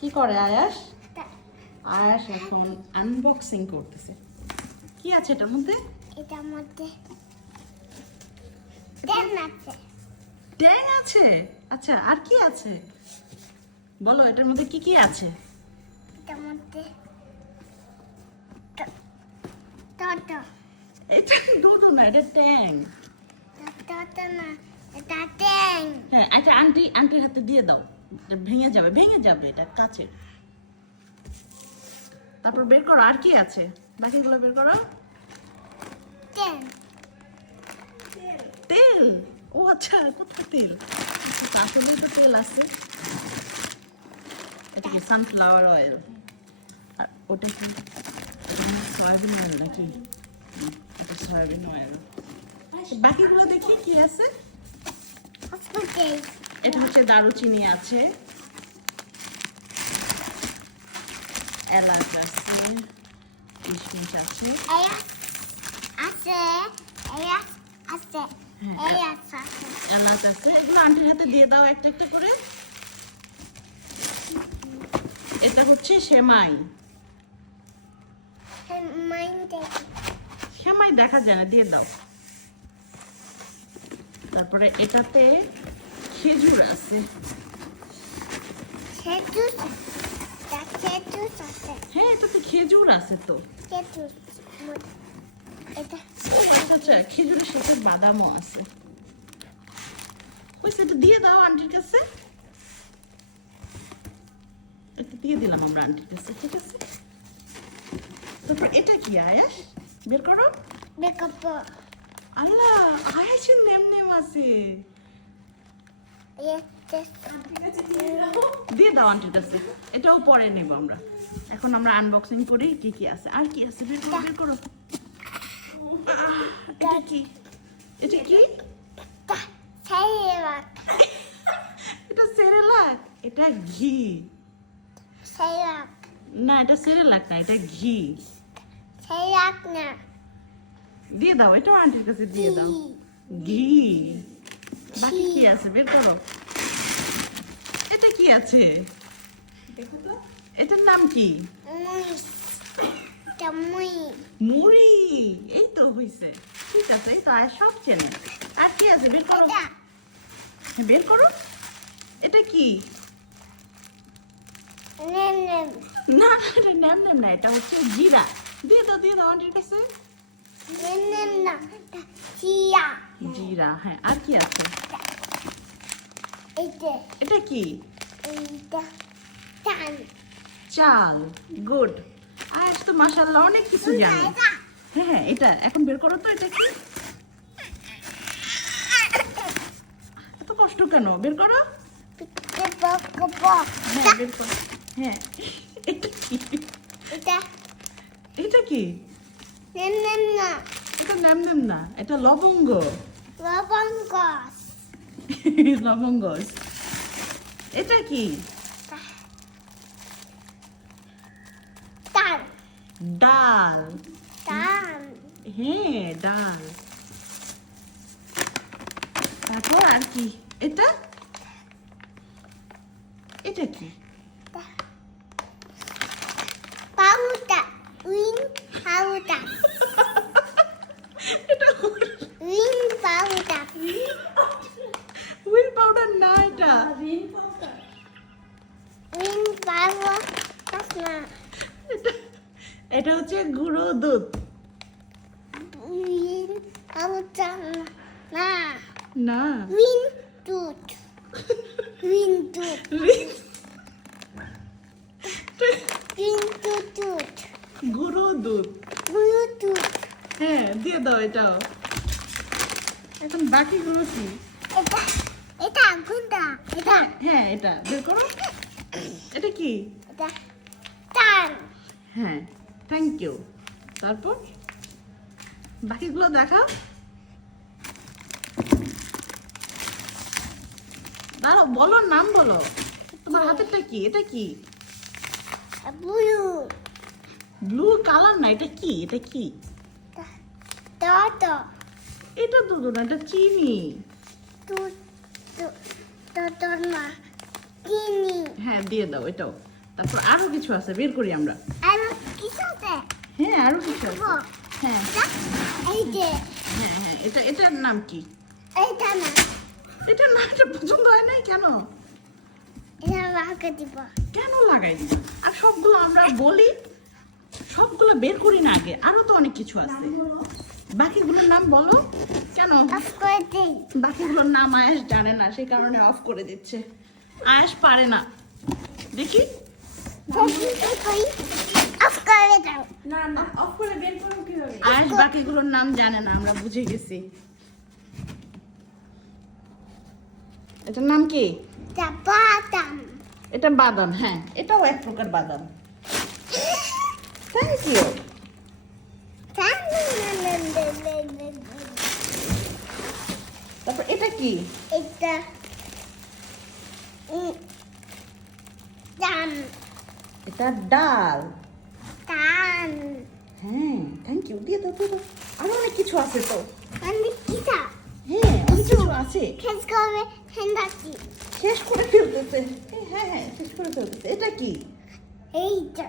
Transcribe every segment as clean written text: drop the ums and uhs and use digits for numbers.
কি করে আয়াস? আয়াস এখন আনবক্সিং করতেছে। কি আছে এটার মধ্যে? এটার মধ্যে ট্যাং আছে। ট্যাং আছে? আচ্ছা, আর কি আছে বলো, এটার মধ্যে কি কি আছে? এটার মধ্যে টটো। এটা দুটো না, এটা ট্যাং। টটো না, এটা ট্যাং। হ্যাঁ, এটা আন্টির হাতে দিয়ে দাও, এটা ভেঙে যাবে, এটা কাচের। তারপর বের করো আর কি আছে, বাকিগুলো বের করো। ট্যাং। তেল? ও আচ্ছা, কোথায় তেল? আচ্ছা, আসলেই তো তেল আছে। এটা কি সানফ্লাওয়ার অয়েল? আর ওটা কি সয়াবিন অয়েল নাকি? এটা সয়াবিন অয়েল। বাকিগুলো দেখি কি আছে। এটা হচ্ছে দারুচিনি আছে, এলাচ আছে, কিশমিশ আছে। আছে, আছে, হ্যাঁ, আছে। এলাচ আছে। এগুলো আন্টির হাতে দিয়ে দাও একটা একটা করে। এটা হচ্ছে সেমাই। সেমাই দেখা যায় না, দিয়ে দাও। তারপরে এটাতে খেজুর আছে। হ্যাঁ, এটাতে খেজুর আছে তো। আচ্ছা, খেজুরের সাথে বাদামও আছে। ওই সেটা দিয়ে দাও আন্টির কাছে। এটা দিয়ে দিলাম আমরা আন্টির কাছে, ঠিক আছে। তারপর এটা কি আয়াস, বের করো। আল্লাহ, আয়াসের নেম আছে। দিয়ে দাও আন্টির কাছে, এটাও পরে নেব আমরা। এখন আমরা আনবক্সিং করি কি কি আছে। আর কি আছে বের করো। এটা কি? এটা কি? এটা সেরেলাক। এটা ঘি না, এটা সেরেলাক না, এটা ঘি। দিয়ে দাও, এটাও আন্টির কাছে দিয়ে দাও। ঘি। বাকি কি আছে বের করো। এটা কি আছে দেখো তো, এটার নাম কি? মুড়ি। এই তো হইছে, ঠিক আছে, এই তো আর সব চেনে। আর কি আছে বের করো, বের করো। এটা কি? না, এটা নাম না, এটা হচ্ছে জিরা। দিয়ে দাও আন্টির কাছে। জিরা, হ্যাঁ। আর কি আছে? এটা কি? চাল। গুড। আজ তো মাশাআল্লাহ অনেক কিছু জানি। হ্যাঁ, এটা এখন বের করো তো। এটা কি? এত কষ্ট কেন, বের করো। হ্যাঁ, বের করো। হ্যাঁ, এটা কি? এটা কি? এটা নাম না, এটা লবঙ্গ। লবঙ্গ। এটা কি? ডাল। হ্যাঁ, ডাল। তারপর আর কি? এটা কি? এটা হুইল পাউডার না, এটা এটা হচ্ছে গুঁড়ো দুধ। না, গুঁড়ো দুধ। হ্যাঁ, দিয়ে দাও এটাও। এখন বাকিগুলো কি? হ্যাঁ, এটা বের করো। এটা কি? হ্যাঁ, থ্যাংক ইউ। তারপর বাকিগুলো দেখাও। দাঁড়াও, বলো, নাম বলো। তোমার হাতেরটা কি? এটা কি? ব্লু কালার না, এটা কি? এটা কি? এটা দুধ না, এটা চিনি। হ্যাঁ, দিয়ে দাও এটাও। তারপর আরো কিছু আছে, বের করি আমরা। আর কিছু আছে হ্যাঁ আরো কিছু আছে। হ্যাঁ এই যে হ্যাঁ হ্যাঁ, এটার নাম কি? এইটা না এটার নামটা পছন্দ হয় নাই কেন? এটা লাগাই দিব কেন লাগাই দিব? আর সবগুলো আমরা বলি, সবগুলো বের করি না আগে, আরো তো অনেক কিছু আছে। বাকিগুলোর নাম বলো। কেন? অফ করে দিই বাকিগুলোর নাম আয়াস জানে না, সেই কারণে অফ করে দিচ্ছে। আয়াস পারে না। দেখি অফ করে দাও না না অফ করে বের করো কিভাবে? আয়াস বাকিগুলোর নাম জানে না, আমরা বুঝে গেছি। এটার নাম কি? এটা বাদাম এটা বাদাম। হ্যাঁ এটাও এক প্রকার বাদাম। Thank you. তারপর এটা কি? এটা দাম এটা ডাল। দাম হ্যাঁ থ্যাংক ইউ, দিয়ে দাও দিয়ে দাও। আরো অনেক কিছু আছে তো। আমি কিটা হ্যাঁ অনেক কিছু আছে। খেস করে হেন্দাকি শেষ করে ফেলতেছে। হ্যাঁ হ্যাঁ শেষ করে ফেলতেছে। এটা কি? এইটা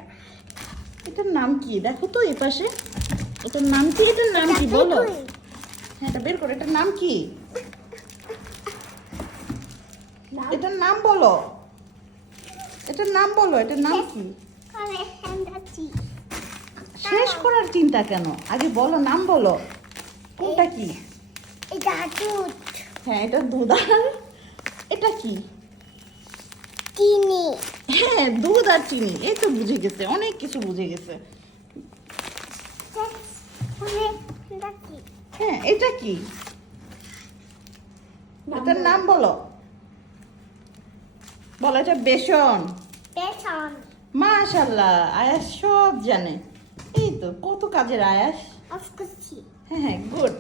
এটার নাম কি দেখো তো এই পাশে। এটার নাম কি? এটার নাম কি বলো। হ্যাঁ এটা বের করো, এটার নাম কি? এটার নাম বলো। এটার নাম বলো, এটার নাম কি? করে হেন্দাকি শেষ করার চিন্তা কেন, আগে বলো নাম বলো। কোনটা কি? এটা দুধ হ্যাঁ এটা দুধ। আর এটা কি? চিনি হ্যাঁ দুধ আর চিনি। এই তো বুঝে গেছে, অনেক কিছু বুঝে গেছে। করে হেন্দাকি হ্যাঁ এটা কি? এটার নাম বলো। বলো এটা বেসন। বেসন মাশাআল্লাহ, আয়াস সব জানে। এই তো কত কাজের আয়াস। অফ করছি হ্যাঁ হ্যাঁ গুড।